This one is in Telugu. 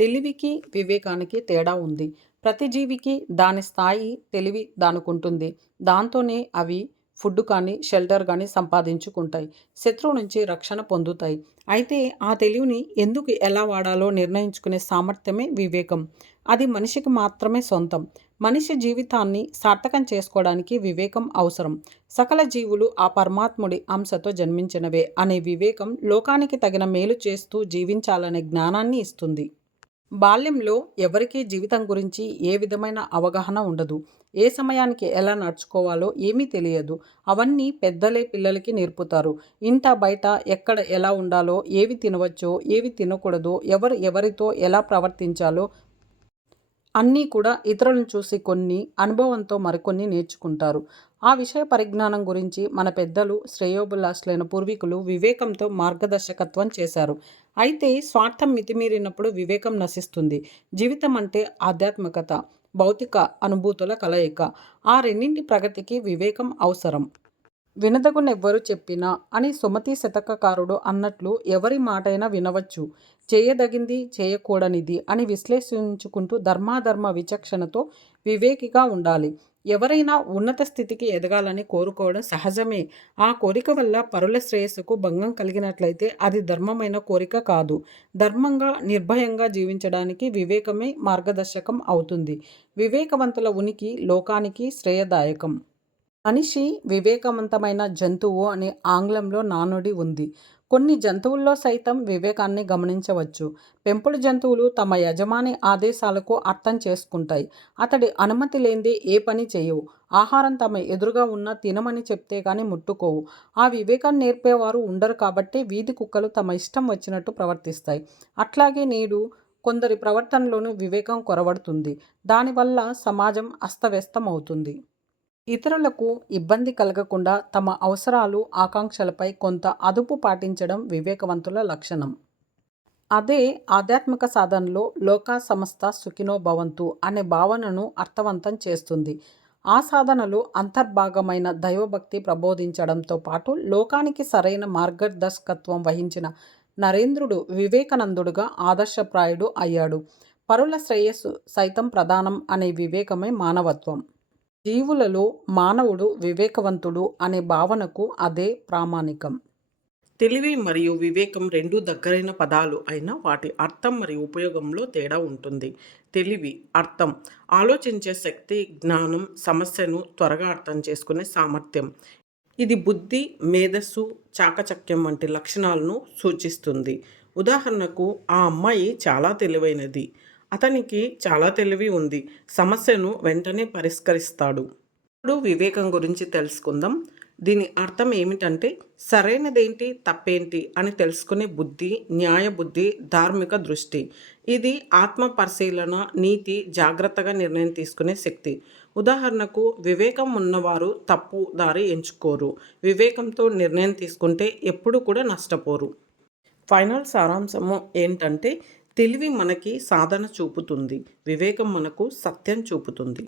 తెలివికి వివేకానికి తేడా ఉంది. ప్రతి జీవికి దాని స్థాయి తెలివి దానుకుంటుంది దాంతోనే అవి ఫుడ్ కానీ, షెల్టర్ కానీ సంపాదించుకుంటాయి. శత్రువు నుంచి రక్షణ పొందుతాయి. అయితే ఆ తెలివిని ఎందుకు, ఎలా వాడాలో నిర్ణయించుకునే సామర్థ్యమే వివేకం. అది మనిషికి మాత్రమే సొంతం. మనిషి జీవితాన్ని సార్థకం చేసుకోవడానికి వివేకం అవసరం. సకల జీవులు ఆ పరమాత్ముడి అంశతో జన్మించినవే అనే వివేకం లోకానికి తగిన మేలు చేస్తూ జీవించాలనే జ్ఞానాన్ని ఇస్తుంది. బాల్యంలో ఎవరికీ జీవితం గురించి ఏ విధమైన అవగాహన ఉండదు. ఏ సమయానికి ఎలా నడుచుకోవాలో ఏమీ తెలియదు. అవన్నీ పెద్దలే పిల్లలకి నేర్పుతారు. ఇంట, బయట ఎక్కడ ఎలా ఉండాలో, ఏవి తినవచ్చో, ఏవి తినకూడదో, ఎవరు ఎవరితో ఎలా ప్రవర్తించాలో అన్నీ కూడా ఇతరులను చూసి కొన్ని, అనుభవంతో మరికొన్ని నేర్చుకుంటారు. ఆ విషయ పరిజ్ఞానం గురించి మన పెద్దలు, శ్రేయోభిలాషులైన పూర్వీకులు వివేకంతో మార్గదర్శకత్వం చేశారు. అయితే స్వార్థం మితిమీరినప్పుడు వివేకం నశిస్తుంది. జీవితం అంటే ఆధ్యాత్మికత, భౌతిక అనుభూతుల కలయిక. ఆ రెండింటి ప్రగతికి వివేకం అవసరం. వినదగునెవ్వరు చెప్పినా అని సుమతి శతకకారుడు అన్నట్లు ఎవరి మాటైనా వినవచ్చు. చేయదగింది, చేయకూడనిది అని విశ్లేషించుకుంటూ ధర్మాధర్మ విచక్షణతో వివేకిగా ఉండాలి. ఎవరైనా ఉన్నత స్థితికి ఎదగాలని కోరుకోవడం సహజమే. ఆ కోరిక వల్ల పరుల శ్రేయస్సుకు భంగం కలిగినట్లయితే అది ధర్మమైన కోరిక కాదు. ధర్మంగా, నిర్భయంగా జీవించడానికి వివేకమే మార్గదర్శకం అవుతుంది. వివేకవంతుల ఉనికి లోకానికి శ్రేయదాయకం. మనిషి వివేకవంతమైన జంతువు అని ఆంగ్లంలో నానుడి ఉంది. కొన్ని జంతువుల్లో సైతం వివేకాన్ని గమనించవచ్చు. పెంపుడు జంతువులు తమ యజమాని ఆదేశాలకు అర్థం చేసుకుంటాయి. అతడి అనుమతి లేనిదే ఏ పని చేయవు. ఆహారం తమ ఎదురుగా ఉన్న తినమని చెప్తే కానీ ముట్టుకోవు. ఆ వివేకం నేర్పేవారు ఉండరు కాబట్టి వీధి కుక్కలు తమ ఇష్టం వచ్చినట్టు ప్రవర్తిస్తాయి. అట్లాగే నేడు కొందరి ప్రవర్తనలోనూ వివేకం కొరవడుతుంది. దానివల్ల సమాజం అస్తవ్యస్తమవుతుంది. ఇతరులకు ఇబ్బంది కలగకుండా తమ అవసరాలు, ఆకాంక్షలపై కొంత అదుపు పాటించడం వివేకవంతుల లక్షణం. అదే ఆధ్యాత్మిక సాధనలో లోకా సమస్త సుఖినో భవంతు అనే భావనను అర్థవంతం చేస్తుంది. ఆ సాధనలో అంతర్భాగమైన దైవభక్తి ప్రబోధించడంతో పాటు లోకానికి సరైన మార్గదర్శకత్వం వహించిన నరేంద్రుడు వివేకానందుడుగా ఆదర్శప్రాయుడు అయ్యాడు. పరుల శ్రేయస్సు సైతం ప్రధానం అనే వివేకమే మానవత్వం. జీవులలో మానవుడు వివేకవంతుడు అనే భావనకు అదే ప్రామాణికం. తెలివి మరియు వివేకం రెండు దగ్గరైన పదాలు అయినా వాటి అర్థం మరియు ఉపయోగంలో తేడా ఉంటుంది. తెలివి అర్థం ఆలోచించే శక్తి, జ్ఞానం, సమస్యను త్వరగా అర్థం చేసుకునే సామర్థ్యం. ఇది బుద్ధి, మేధస్సు, చాకచక్యం వంటి లక్షణాలను సూచిస్తుంది. ఉదాహరణకు ఆ అమ్మాయి చాలా తెలివైనది. అతనికి చాలా తెలివి ఉంది. సమస్యను వెంటనే పరిష్కరిస్తాడు. ఇప్పుడు వివేకం గురించి తెలుసుకుందాం. దీని అర్థం ఏమిటంటే సరైనదేంటి, తప్పేంటి అని తెలుసుకునే బుద్ధి, న్యాయబుద్ధి, ధార్మిక దృష్టి. ఇది ఆత్మ పరిశీలన, నీతి, జాగ్రత్తగా నిర్ణయం తీసుకునే శక్తి. ఉదాహరణకు వివేకం ఉన్నవారు తప్పు దారి ఎంచుకోరు. వివేకంతో నిర్ణయం తీసుకుంటే ఎప్పుడూ కూడా నష్టపోరు. ఫైనల్ సారాంశము ఏంటంటే తెలివి మనకి సాధన చూపుతుంది. వివేకం మనకు సత్యం చూపుతుంది.